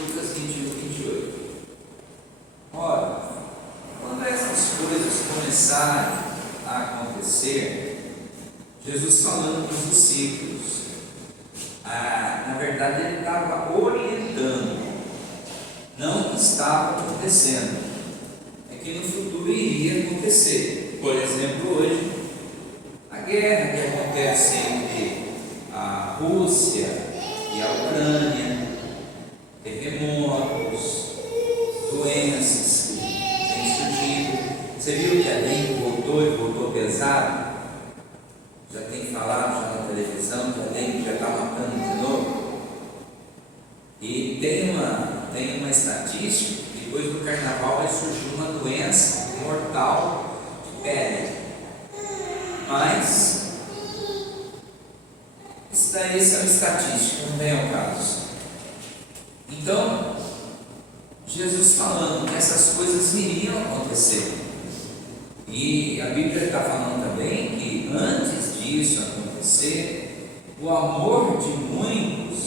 Lucas Jesus falando para os discípulos. Na verdade, ele estava orientando, não o que estava acontecendo, é que no futuro iria acontecer. Por exemplo, hoje, a guerra que acontece entre a Rússia e a Ucrânia, terremotos, doenças que têm surgido. Você viu que a dengue voltou e voltou pesado? Já tem falado já na televisão que a dengue já está matando de novo. E tem uma estatística que depois do carnaval vai surgir uma doença mortal de pele. Mas isso daí são estatísticas, não vem ao caso. Então, Jesus falando que essas coisas iriam acontecer. E a Bíblia está falando também que antes disso acontecer, o amor de muitos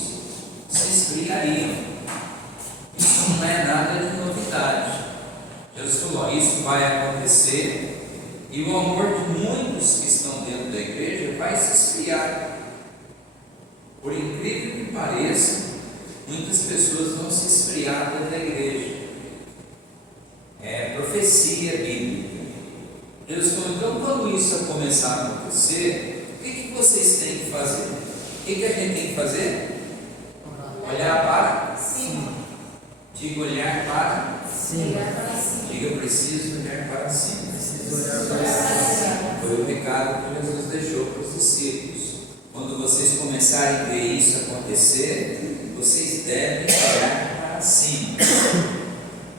se esfriaria. Isso não é nada de novidade. Jesus falou, isso vai acontecer e o amor de muitos que estão dentro da igreja vai se esfriar. Por incrível que pareça, muitas pessoas vão se esfriar dentro da igreja. É profecia bíblica. Jesus falou, então quando isso começar a acontecer, o que vocês têm que fazer? O que a gente tem que fazer? Olhar para cima. Diga olhar para cima. Diga preciso olhar para cima. Foi o recado que Jesus deixou para os discípulos. Quando vocês começarem a ver isso acontecer, vocês devem olhar para cima.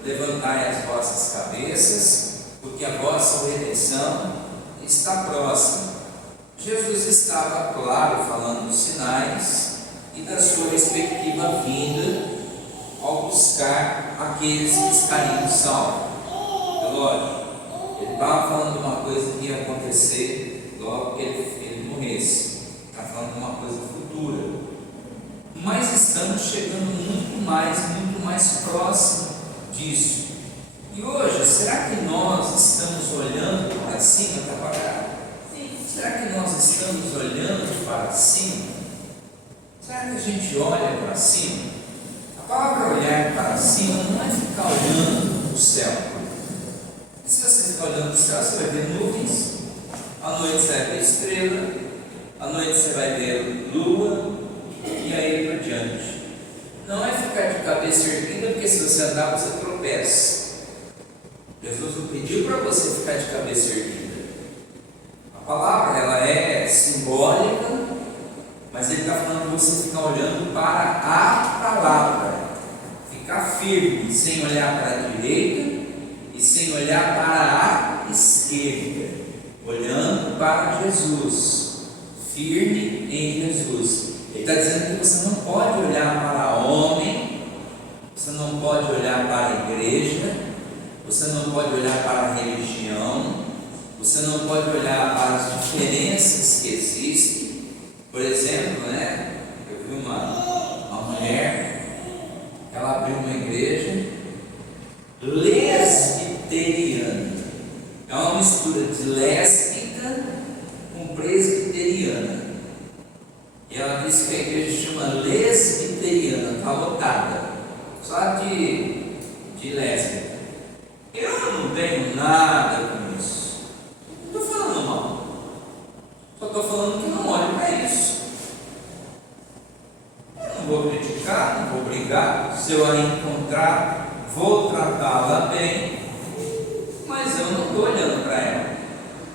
Levantai as vossas cabeças, porque a vossa redenção está próxima. Jesus estava, claro, falando dos sinais e da sua respectiva vinda ao buscar aqueles que estariam salvos. Lógico, ele estava falando de uma coisa que ia acontecer logo que ele morresse. Está falando de uma coisa futura. Mas estamos chegando muito mais próximo disso. E hoje, será que nós estamos olhando para cima? Está apagado? Será que nós estamos olhando para cima? Será que a gente olha para cima? A palavra olhar para cima não é ficar olhando para o céu. E se você ficar olhando para o céu, você vai ver nuvens. À noite você vai ver estrela. À noite você vai ver lua. E aí por diante. Não é ficar de cabeça erguida, porque se você andar, você tropeça. Jesus não pediu para você ficar de cabeça erguida. A palavra ela é simbólica, mas ele está falando de você ficar olhando para a palavra, ficar firme, sem olhar para a direita e sem olhar para a esquerda, olhando para Jesus, firme em Jesus. Ele está dizendo que você não pode olhar para homem, você não pode olhar para a igreja, você não pode olhar para a religião, você não pode olhar para as diferenças que existem. Por exemplo, eu vi uma mulher, ela abriu uma igreja lesbiteriana. É uma mistura de lésbica com presbiteriana. E ela disse que a igreja chama lesbiteriana, está lotada, só de lésbica. Eu não tenho nada com isso. Não estou falando mal. Só estou falando que não olho para isso. Eu não vou criticar, não vou brigar. Se eu a encontrar, vou tratá-la bem. Mas eu não estou olhando para ela.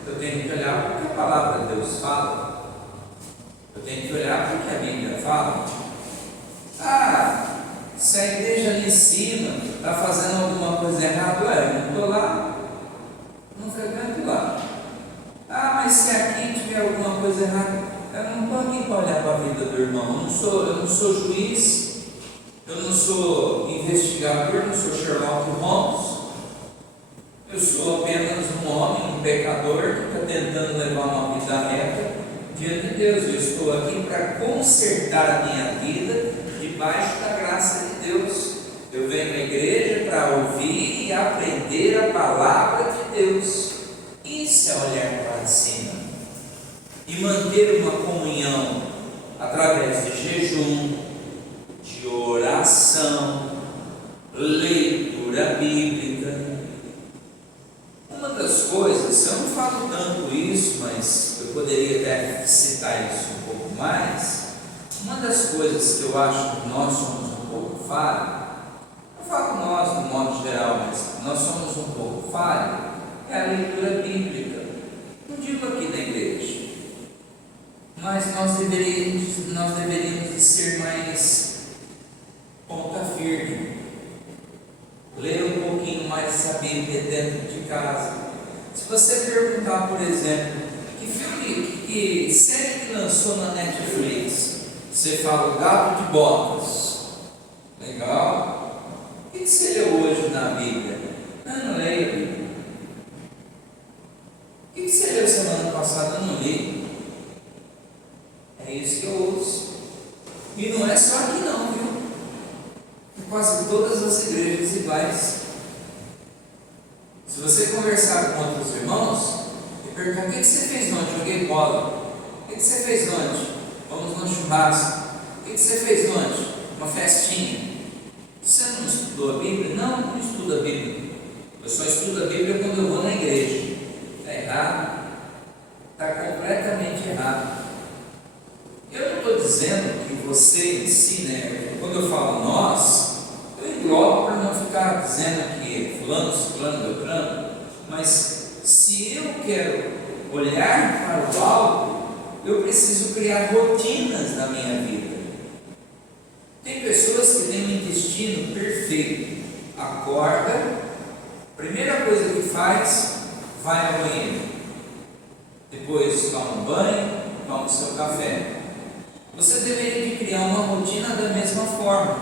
Eu tenho que olhar para o que a palavra de Deus fala. Eu tenho que olhar para o que a Bíblia fala. Se a igreja ali em cima está fazendo alguma coisa errada, eu não estou lá, não frequento lá. Mas se aqui tiver alguma coisa errada, eu não estou aqui para olhar para a vida do irmão. Eu não sou juiz, eu não sou investigador, não sou Sherlock Holmes. Eu sou apenas um homem, um pecador que está tentando levar uma vida reta diante de Deus. Eu estou aqui para consertar a minha vida debaixo da graça de Deus. Eu venho à igreja para ouvir e aprender a palavra de Deus. Isso é olhar para cima. e manter uma comunhão através de jejum, de oração, leitura bíblica. Uma das coisas, eu não falo tanto isso, mas eu poderia até citar isso um pouco mais. Uma das coisas que eu acho que nós somos um pouco falhos, eu falo nós no modo geral, mas nós somos um pouco falhos, é a leitura bíblica. Não digo aqui na igreja, mas nós deveríamos ser mais ponta firme, ler um pouquinho mais a Bíblia dentro de casa. Se você perguntar, por exemplo, que filme, que série que lançou na Netflix, você fala o Gato de Botas, legal. O que você leu hoje na Bíblia? Não leio a Bíblia. O que você leu semana passada? Não li. É isso que eu ouço. E não é só aqui não, viu? Em quase todas as igrejas iguais. Se você conversar com outros irmãos e perguntar: o que você fez ontem? Joguei bola. O que você fez ontem? Vamos no churrasco. O que você fez ontem? Uma festinha. Você não estudou a Bíblia? Não estudo a Bíblia. Eu só estudo a Bíblia quando eu vou na igreja. Está errado? Está completamente errado. Eu não estou dizendo que você em si, né? Quando eu falo nós, eu englobo para não ficar dizendo que fulano, ciclano, beltrano, mas se eu quero olhar para o alto, eu preciso criar rotinas na minha vida. Tem pessoas que têm um intestino perfeito. Acorda, primeira coisa que faz, vai ao banheiro. Depois toma um banho, toma o seu café. Você deveria criar uma rotina da mesma forma.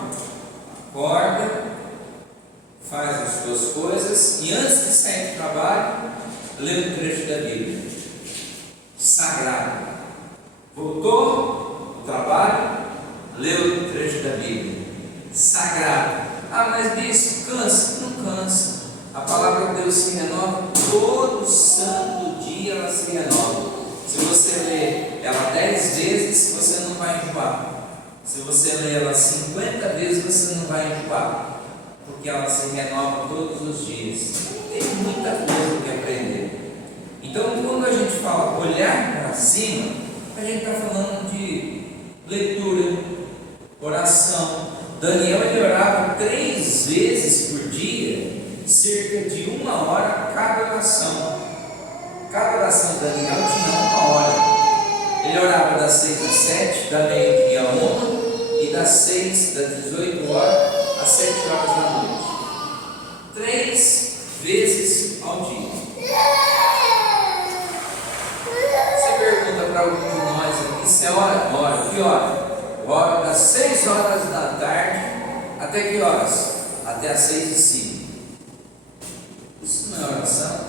Acorda, faz as suas coisas e antes de sair do trabalho, lê um trecho da Bíblia. Sagrado. Voltou do trabalho, leu o trecho da Bíblia. Sagrado. Ah, mas bispo, cansa? Não cansa. A palavra de Deus se renova todo santo dia, ela se renova. Se você ler ela 10 vezes, você não vai enjoar. Se você ler ela 50 vezes, você não vai enjoar, porque ela se renova todos os dias. Tem muita coisa que aprender. Então, quando a gente fala olhar para cima, a gente está falando de leitura, oração. Daniel ele orava 3 vezes por dia, cerca de 1 hora cada oração. Cada oração de Daniel tinha 1 hora. Ele orava das 6 às 7, da meio-dia a 1 e das 6, das 18 horas às 7 horas da noite. 3 vezes ao dia. Você pergunta para algum de nós aqui, você ora, que hora? Ora das 6 horas da tarde até que horas? Até as 6h05. Isso não é oração?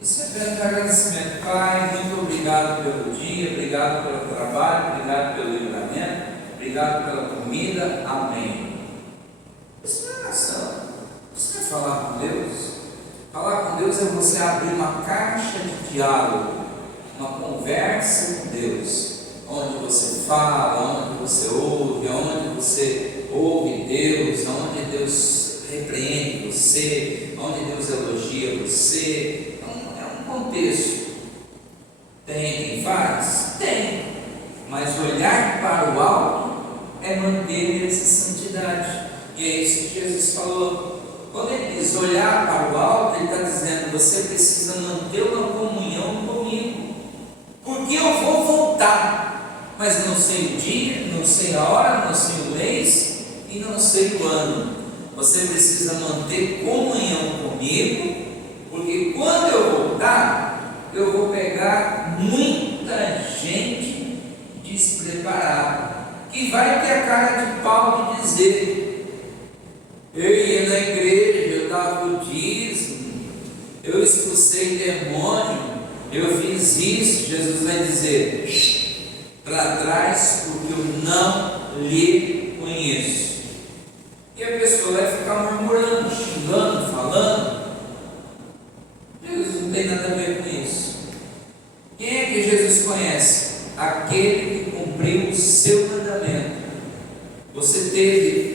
Isso é apenas agradecimento. Pai, muito obrigado pelo dia, obrigado pelo trabalho, obrigado pelo livramento, obrigado pela comida, amém. Isso não é oração. Isso não é falar com Deus. Falar com Deus é você abrir uma caixa de diálogo, uma conversa com Deus, onde você fala, onde você ouve, onde você ouve Deus, onde Deus repreende você, onde Deus elogia você. Contexto. Tem quem faz? Tem. Mas olhar para o alto é manter essa santidade. E é isso que Jesus falou. Quando ele diz olhar para o alto, ele está dizendo: você precisa manter uma comunhão comigo, porque eu vou voltar, mas não sei o dia, não sei a hora, não sei o mês e não sei o ano. Você precisa manter comunhão comigo, porque quando eu voltar, eu vou pegar muita gente despreparada, que vai ter a cara de pau de dizer: eu ia na igreja, eu dava o dízimo, eu expulsei demônio, eu fiz isso. Jesus vai dizer: para trás, porque eu não lhe conheço. E a pessoa vai ficar murmurando, xingando, falando. Jesus não tem nada a ver com isso. Quem é que Jesus conhece?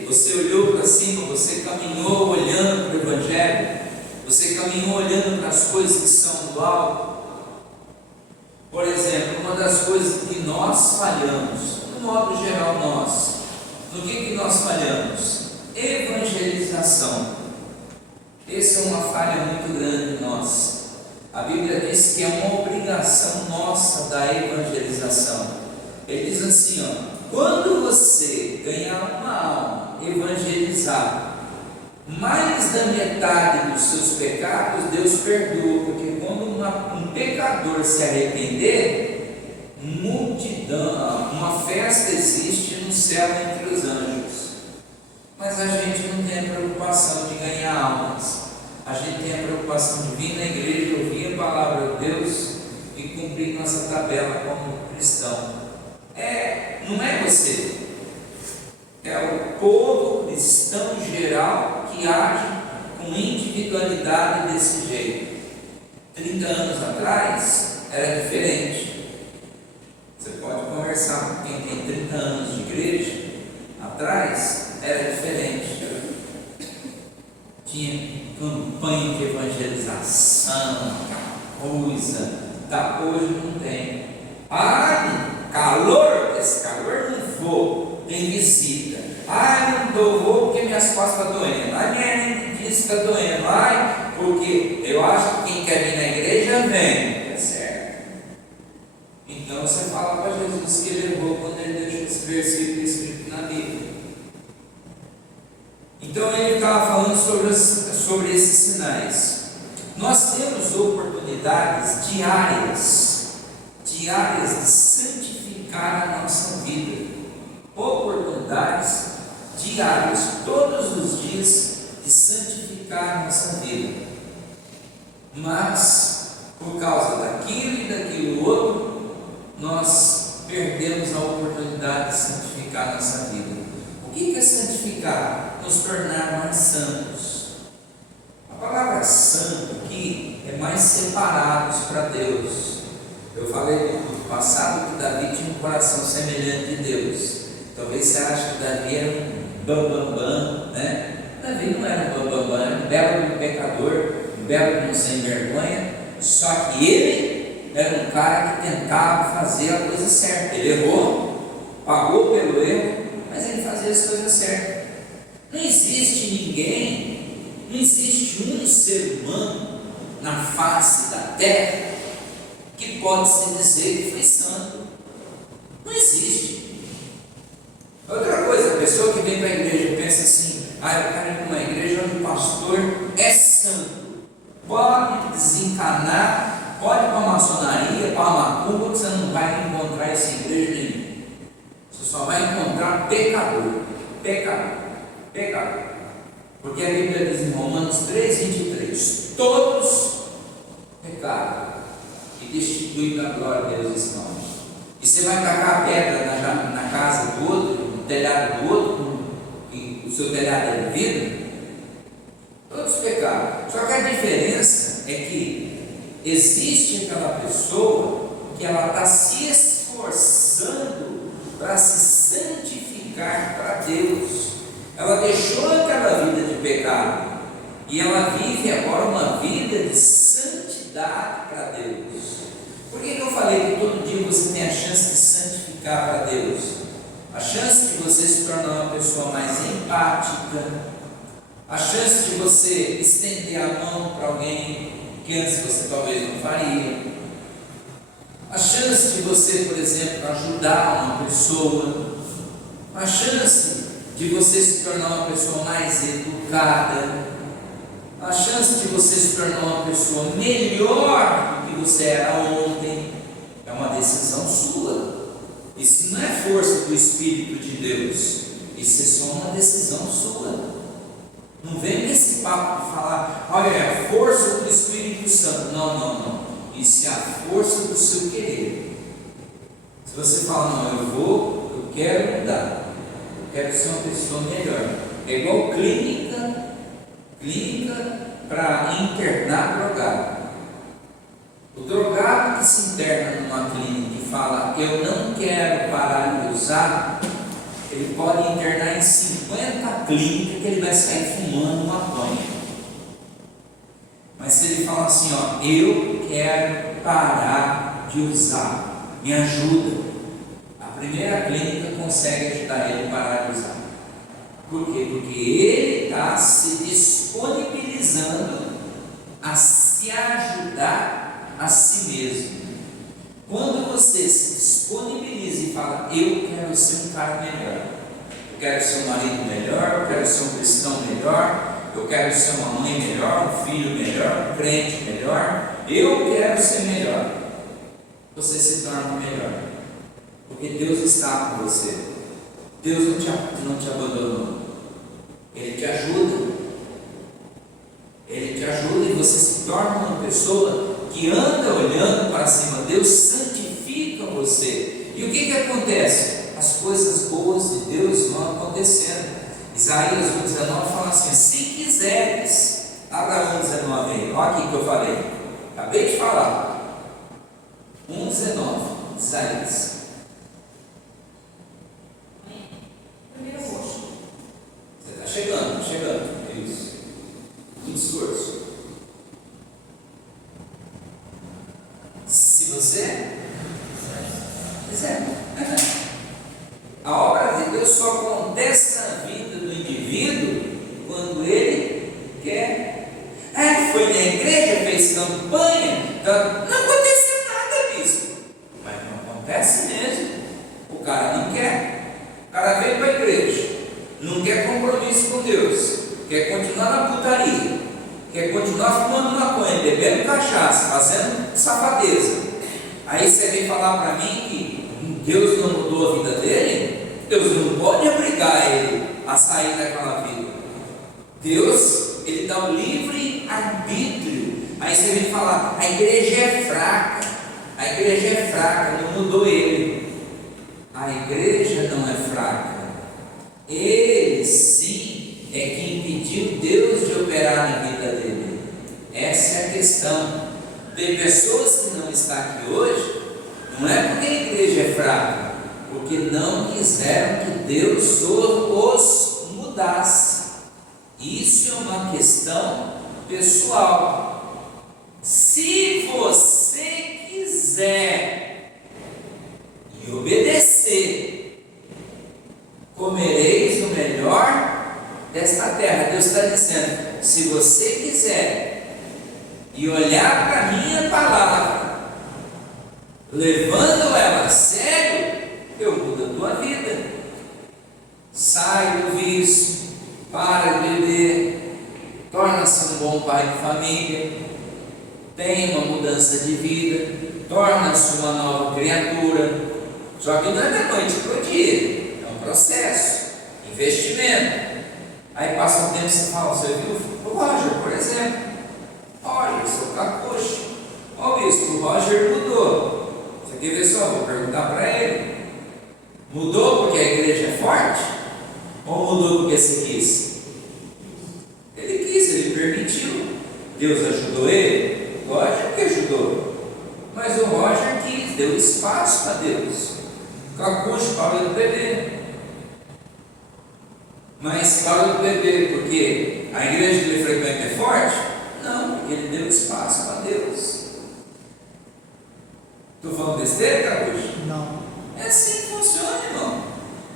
você olhou para cima, você caminhou olhando para o Evangelho, você caminhou olhando para as coisas que são do alto. Por exemplo, uma das coisas que nós falhamos, no modo geral no que nós falhamos? Evangelização. Essa é uma falha muito grande em nós. A Bíblia diz que é uma obrigação nossa da evangelização. Ele diz assim, quando você ganhar uma alma, evangelizar, mais da metade dos seus pecados, Deus perdoa, porque quando um pecador se arrepender, multidão, uma festa existe no céu entre os anjos. Mas a gente não tem a preocupação de ganhar almas, a gente tem a preocupação de vir na igreja, ouvir a palavra de Deus e cumprir nossa tabela como cristão. Não é você, é o povo cristão geral que age com individualidade desse jeito. 30 anos atrás era diferente. Você pode conversar com quem tem 30 anos de igreja. Atrás era diferente. Tinha campanha de evangelização, coisa. Hoje não tem. Calor, esse calor não vou, tem visita. Não vou porque minhas costas estão doendo. Minha disse que está doendo. Porque eu acho que quem quer vir na igreja vem. É certo. Então você fala para Jesus que ele errou quando ele deixou esse versículo escrito na Bíblia. Então ele estava falando sobre esses sinais. Nós temos oportunidades diárias de santificar a nossa vida. Oportunidades diárias, todos os dias, de santificar a nossa vida. Mas, por causa daquilo e daquilo outro, nós perdemos a oportunidade de santificar a nossa vida. O que é santificar? Nos tornar mais santos. A palavra santo aqui é mais separados para Deus. Eu falei no passado que Davi tinha um coração semelhante de Deus. Talvez você ache que Davi era um bambambam, né? Davi não era um bambambam, era um belo pecador, um belo sem vergonha. Só que ele era um cara que tentava fazer a coisa certa. Ele errou, pagou pelo erro, mas ele fazia as coisas certas. Não existe ninguém, não existe um ser humano na face da terra que pode se dizer que foi santo. Não existe. Outra coisa, a pessoa que vem para a igreja pensa assim: eu quero ir para uma igreja onde o pastor é santo. Pode desencanar, pode ir para a maçonaria, para a macumba, que você não vai encontrar essa igreja nenhuma. Você só vai encontrar pecador. Porque a Bíblia diz em Romanos 3:23: todos pecaram e destituídos da glória de Deus estão. E você vai tacar pedra na casa do outro, no telhado do outro, e o seu telhado é de vidro? Todos pecaram. Só que a diferença é que existe aquela pessoa que ela está se esforçando para se santificar para Deus. Ela deixou aquela vida de pecado e ela vive agora uma vida de santidade para Deus. Por que eu falei que todo dia você tem a chance de santificar para Deus? A chance de você se tornar uma pessoa mais empática, a chance de você estender a mão para alguém que antes você talvez não faria, a chance de você, por exemplo, ajudar uma pessoa, a chance de você se tornar uma pessoa mais educada, a chance de você se tornar uma pessoa melhor do que você era ontem, é uma decisão sua. Isso não é força do Espírito de Deus, isso é só uma decisão sua. Não vem com esse papo de falar, olha, é a força do Espírito Santo. Não. Isso é a força do seu querer. Se você fala, eu quero mudar, eu quero ser uma pessoa melhor. É igual clínica para internar drogado. O drogado que se interna numa clínica e fala, eu não quero parar de usar, ele pode internar em 50 clínica que ele vai sair fumando maconha. Mas se ele fala assim, ó, eu quero parar de usar, me ajuda, a primeira clínica consegue ajudar ele a parar de usar. Por quê? Porque ele está se disponibilizando a se ajudar a si mesmo. Quando você se disponibiliza e fala, eu quero ser um cara melhor, eu quero ser um marido melhor, eu quero ser um cristão melhor, eu quero ser uma mãe melhor, um filho melhor, um crente melhor, eu quero ser melhor, você se torna melhor, porque Deus está com você. Deus não te abandonou, Ele te ajuda. Ele te ajuda e você se torna uma pessoa que anda olhando para cima. Deus santifica você. E o que acontece? As coisas boas de Deus vão acontecendo. Isaías 1,19 fala assim: se quiseres, abra 1,19 aí, olha aqui que eu falei, acabei de falar, 1,19, Isaías. Você está chegando, isso, um esforço. Se você quiser, a obra de Deus só acontece na vida do indivíduo quando ele quer. Foi na igreja, fez campanha, não aconteceu nada, bispo. Mas não acontece mesmo. O cara não quer. O cara veio para a igreja, não quer compromisso com Deus, quer continuar na putaria, quer continuar fumando maconha, bebendo cachaça, fazendo safadeza. Aí você vem falar para mim que Deus não mudou a vida dele? Deus não pode obrigar ele a sair daquela vida. Deus, ele dá o livre arbítrio. Aí você vem falar, a igreja é fraca, não mudou ele. A igreja não é fraca, ele sim é que impediu Deus de operar na vida dele. Essa é a questão. Tem pessoas que não estão aqui hoje, não é porque a igreja é fraca, porque não quiseram que Deus os mudasse. Isso é uma questão pessoal. Se você quiser e obedecer, comereis o melhor desta terra. Deus está dizendo, se você quiser e olhar para a minha palavra, levando ela a sério, eu mudo a tua vida. Sai do vício, para de beber, torna-se um bom pai de família, tem uma mudança de vida, torna-se uma nova criatura. Só que não é da noite para o dia, é um processo, investimento. Aí passa um tempo e você fala, você viu o Roger, por exemplo? Olha, eu sou cacoxo. Olha isso, o Roger mudou. Você quer ver só? Vou perguntar para ele. Mudou porque a igreja é forte? Ou mudou porque você quis? Ele quis, ele permitiu. Deus ajudou ele? Lógico que ajudou. Mas o Roger quis, deu espaço para Deus. O cacoxo parou de beber. Mas parou de beber porque a igreja que ele frequenta é forte? Não, porque ele deu espaço para Deus. Estou falando besteira, Carujo? Não. É assim que funciona, irmão.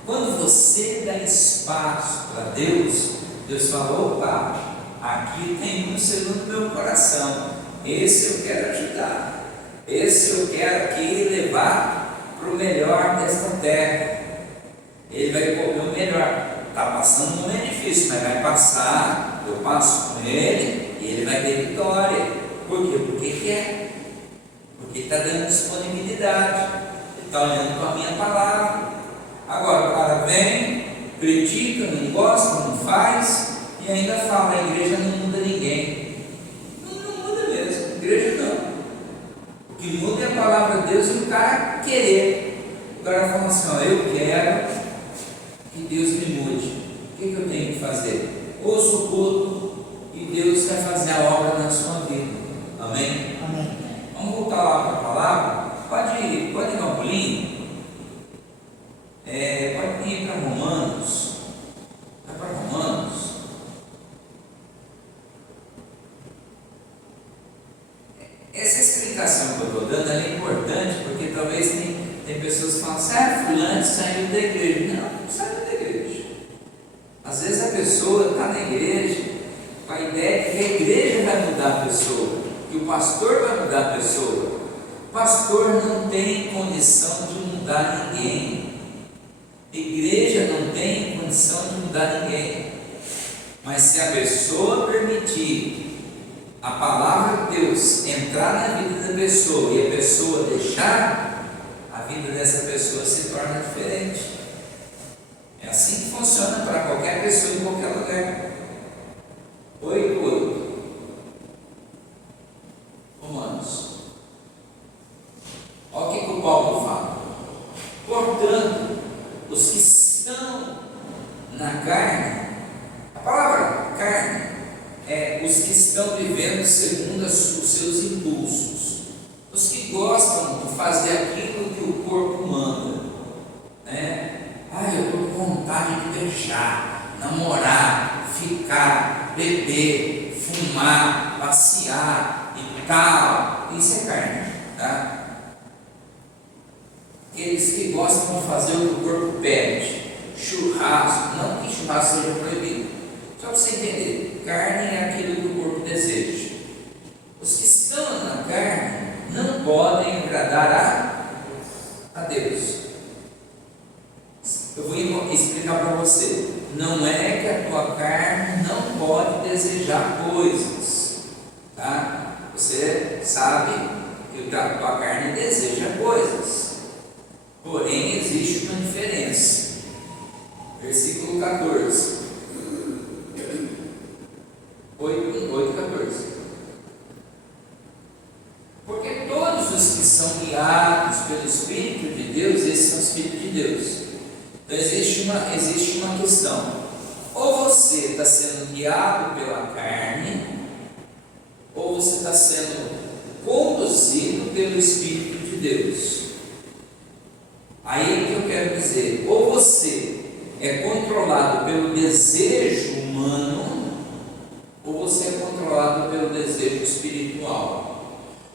Quando você dá espaço para Deus, Deus fala, opa, aqui tem um segundo meu coração. Esse eu quero ajudar. Esse eu quero aqui levar para o melhor desta terra. Ele vai comer o melhor. Está passando um momento difícil, mas vai passar. Eu passo com ele e ele vai ter vitória. Por quê? Porque quer. Porque está dando disponibilidade. Ele está olhando para a minha palavra. Agora o cara vem, critica, não gosta, não faz e ainda fala, a igreja não muda ninguém. Não muda mesmo, a igreja não. O que muda é a palavra de Deus e o cara querer. O cara fala assim, ó, eu quero que Deus me mude. O que eu tenho que fazer? Ouça o culto e Deus vai fazer a obra na sua vida. Amém? Amém. Vamos voltar lá para a palavra? Pode dar um pulinho? Pode ir para Romanos. Vai para Romanos. saiu da igreja. Não saiu da igreja. Às vezes a pessoa está na igreja com a ideia de que a igreja vai mudar a pessoa, que o pastor vai mudar a pessoa. O pastor não tem condição de mudar ninguém. A igreja não tem condição de mudar ninguém. Mas se a pessoa permitir a palavra de Deus entrar na vida da pessoa e a pessoa deixar, a vida dessa pessoa se torna diferente. É assim que funciona para qualquer pessoa em qualquer lugar. 8:8. Romanos. Olha o que o Paulo fala. Portanto, os que estão na carne, a palavra carne é os que estão vivendo segundo os seus impulsos, os que gostam de fazer aquilo que o corpo manda, né? Eu estou com vontade de beijar, namorar, ficar, beber, fumar, passear e tal. Isso é carne, tá? Aqueles que gostam de fazer o que o corpo pede, churrasco, não que churrasco seja proibido, só para você entender, carne é aquilo que o corpo deseja. Os que estão na carne não podem agradar a Deus. Eu vou explicar para você. Não é que a tua carne não pode desejar coisas, tá? Você sabe que a tua carne deseja coisas, porém existe uma diferença. Versículo 14, 8:14. Porque todos os que são guiados pelo Espírito de Deus, esses são Espírito de Deus. Então existe uma questão: ou você está sendo guiado pela carne, ou você está sendo conduzido pelo Espírito de Deus. Aí o que eu quero dizer: ou você é controlado pelo desejo humano, ou você é controlado pelo desejo espiritual.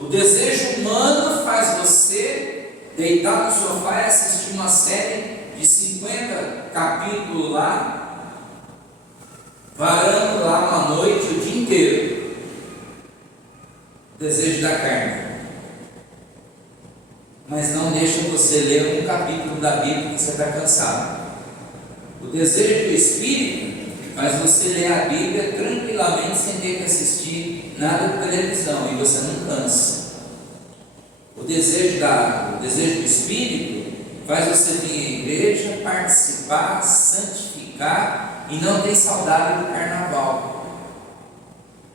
O desejo humano faz você deitar no sofá e assistir uma série de 50 capítulos lá, varando lá uma noite, o dia inteiro. Desejo da carne. Mas não deixa você ler um capítulo da Bíblia que você está cansado. O desejo do Espírito faz você ler a Bíblia tranquilamente, sem ter que assistir nada de televisão, e você não cansa. O desejo do Espírito faz você vir à igreja, participar, santificar e não ter saudade do carnaval.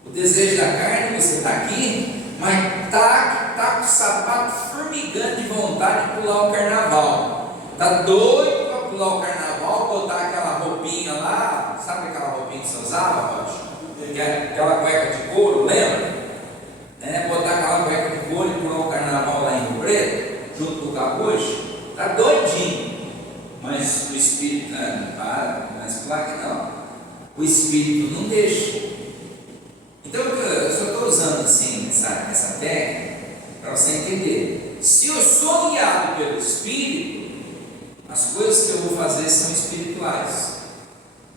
O desejo da carne, você está aqui, mas está com o sapato formigando de vontade de pular o carnaval. Está doido para pular o carnaval, botar aquela roupinha lá, sabe aquela roupinha que você usava, Rocha? Aquela cueca de couro, lembra? Botar aquela cueca de couro e pular o carnaval lá em Rio Preto, junto com o capucho. Está doidinho, mas o Espírito, mas claro que não, o Espírito não deixa. Então eu só estou usando assim essa técnica para você entender. Se eu sou guiado pelo Espírito, as coisas que eu vou fazer são espirituais.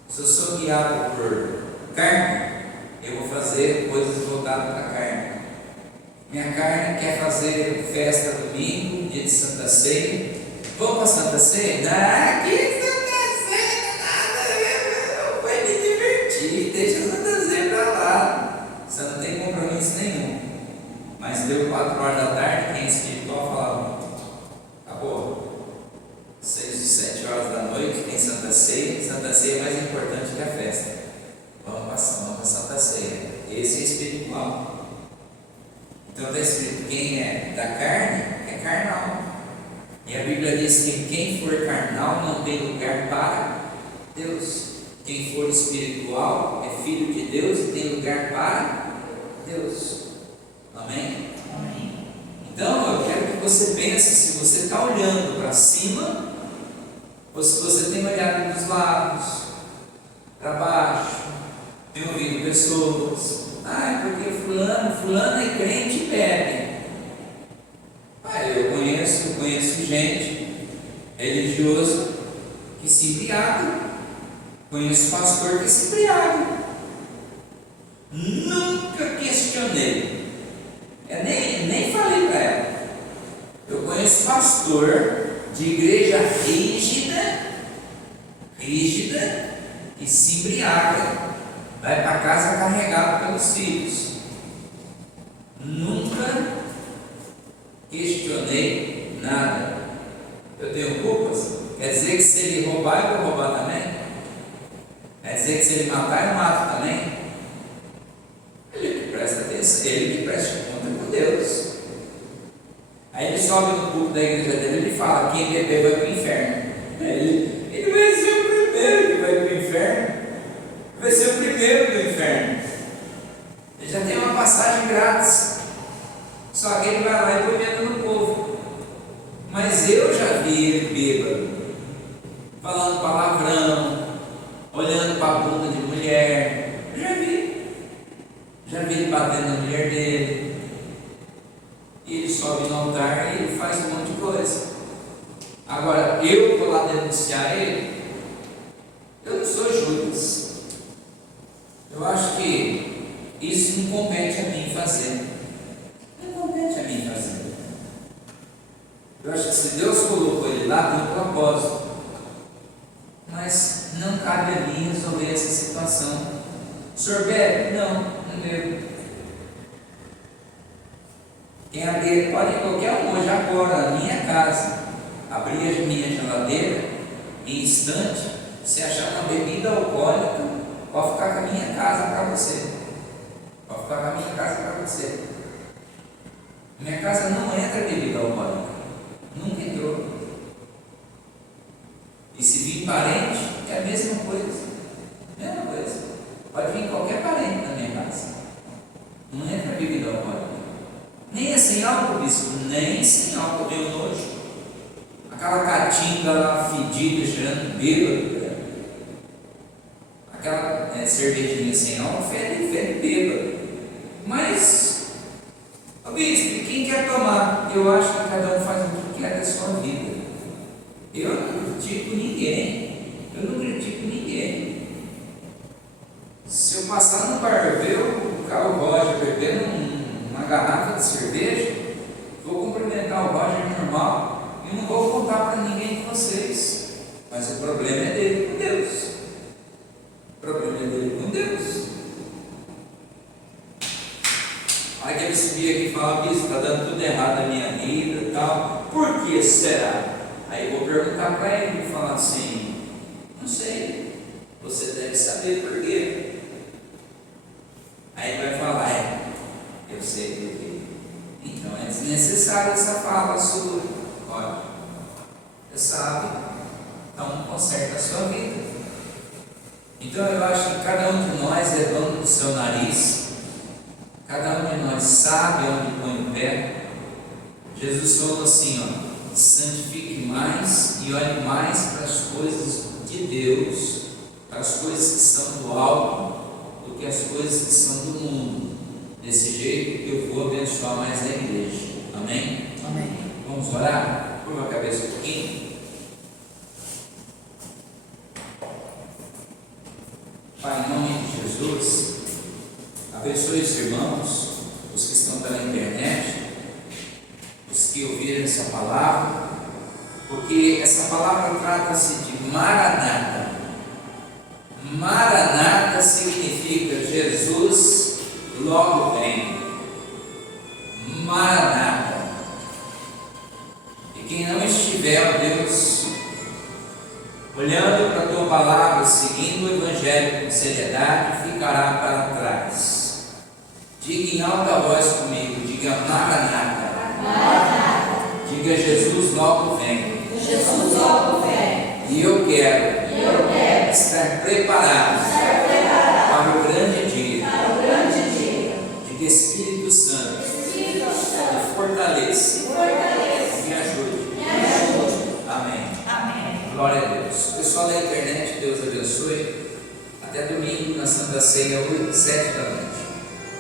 Se eu sou guiado por carne, eu vou fazer coisas voltadas para a carne. Minha carne quer fazer festa domingo, dia de Santa Ceia. Vamos para Santa Ceia? Que Santa Ceia, nada, eu vou me divertir, deixa a Santa Ceia para lá. Você não tem compromisso nenhum. Mas deu 4 horas da tarde, quem é espiritual falava: acabou. 6 ou 7 horas da noite, tem Santa Ceia. Santa Ceia é mais importante que a festa. Vamos para Santa Ceia. Esse é espiritual. Então está escrito: quem é da carne é carnal. E a Bíblia diz que quem for carnal não tem lugar para Deus. Quem for espiritual é filho de Deus e tem lugar para Deus. Amém? Amém. Então eu quero que você pense, se você está olhando para cima, ou se você tem olhado dos lados, para baixo, tem ouvido pessoas: porque fulano é crente e bebe. Eu conheço gente, é religioso que se embriaga. Conheço pastor que se embriaga. Nunca questionei. Eu nem falei para ela. Eu conheço pastor de igreja rígida, e se embriaga. Vai para casa carregado pelos filhos. Nunca questionei nada. Eu tenho culpas? Quer dizer que se ele roubar, eu vou roubar também? Quer dizer que se ele matar, eu mato também? Ele que presta atenção, ele que presta conta com Deus. Aí ele sobe no púlpito da igreja dele e fala: quem beber vai para o inferno. Ele vai ser o primeiro que vai para o inferno. Vai ser o primeiro do inferno. Ele já tem uma passagem grátis. Só que ele vai lá e põe medo no povo. Mas eu já vi ele bêbado, falando palavrão, olhando para a bunda de mulher. Eu já vi ele batendo na mulher dele. E ele sobe no altar e ele faz um monte de coisa. Agora, eu vou lá denunciar ele? Eu não sou Judas. Eu acho que isso não compete a mim fazer. Não compete a mim fazer. Eu acho que se Deus colocou ele lá, tem um propósito. Mas não cabe a mim resolver essa situação. O senhor bebe? Não bebo. Quem abrir, pode ir qualquer um hoje agora, na minha casa, abrir a minha geladeira, em instante, se achar uma bebida alcoólica, pode ficar com a minha casa para você. Pode ficar com a minha casa para você. Minha casa não entra bebida alcoólica. Nunca entrou. E se vir parente, é a mesma coisa. Mesma coisa. Pode vir qualquer parente na minha casa. Não entra bebida alcoólica. Nem é sem álcool, bispo. Nem sem álcool, deu nojo. Aquela caatinga lá fedida, cheirando bêbado. Aquela cervejinha sem álcool, fede bêbado. Mas, ô bispo, quem quer tomar? Eu acho que cada um faz o que quer da sua vida. Eu não critico ninguém. Se eu passar no bar, ver o Carl Roger bebendo uma garrafa de cerveja, vou cumprimentar o Roger normal e não vou contar para ninguém de vocês. Mas o problema é dele com Deus. Aí que ele subia aqui e falava: bispo, está dando tudo errado na minha vida e tal. Por que será? Aí eu vou perguntar para ele e falar assim: não sei, você deve saber por quê. Aí ele vai falar: eu sei por quê. Então é desnecessária essa fala sua. Olha, você sabe, então conserta a sua vida. Então eu acho que cada um de nós é dono do seu nariz, cada um de nós sabe onde põe o pé. Jesus falou assim: ó, santifique mais e olhe mais para as coisas de Deus, para as coisas que são do alto, do que as coisas que são do mundo. Desse jeito eu vou abençoar mais a igreja. Amém? Amém. Vamos orar? Curva a cabeça um pouquinho. Pai, em nome de Jesus, abençoe os irmãos, os que estão pela internet, os que ouviram essa palavra, porque essa palavra trata-se de Maranata. Maranata significa Jesus logo vem. Maranata. E quem não estiver, ó Deus, olhando para a tua palavra, seguindo o Evangelho com seriedade, ficará para trás. Diga em alta voz comigo, diga Maranata. Maranata. Diga Jesus logo vem. Jesus logo vem. E eu quero estar preparado para o grande dia. Diga Espírito Santo, me fortaleça. Me ajude. Amém. Glória a Deus. Pessoal da internet, Deus abençoe. Até domingo na Santa Ceia, 7 da manhã.